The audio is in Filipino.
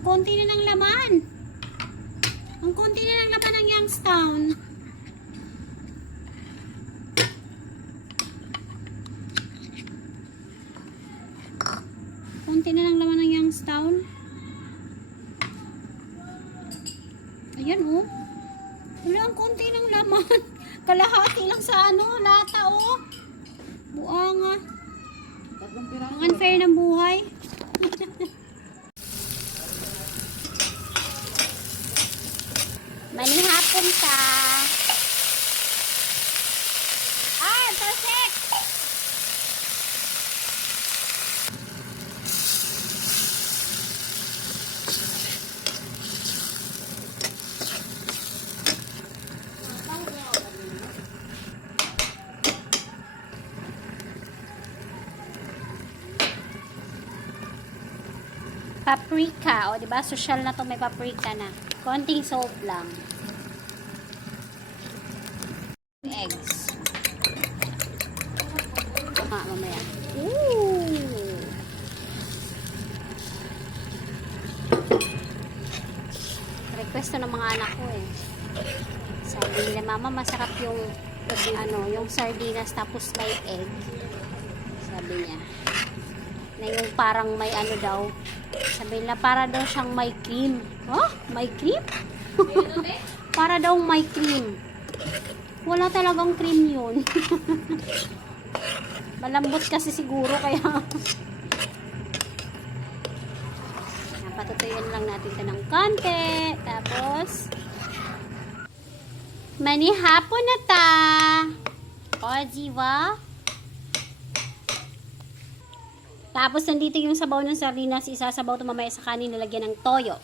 Ang konti na ng laman. Ang konti na ng laman ng Youngstown. Konti na ng laman ng Youngstown. Ayan oh. Wala, ang konti ng laman. Kalahati lang sa ano, lata oh. Buanga. Ang unfair ng buhay. Manihapon ka. Ah, perfect. Paprika, o diba? Social na to, may paprika na. Konting salt lang. Eggs. Mamaya. Ooh! Request to ng mga anak ko eh. Sabi nila, mama, masarap yung yung sardinas tapos may egg. Sabi niya. Na yung parang may ano daw. Sabi nila, para daw siyang may cream. Oh, may cream? Para daw may cream. Wala talagang cream yun. Malambot kasi siguro, kaya napatutuyuan lang natin ito ng konti. Tapos manihapon na ta. O, diba? Tapos nandito yung sabaw ng sardinas, isasabaw ito mamaya sa kanin, nalagyan ng toyo.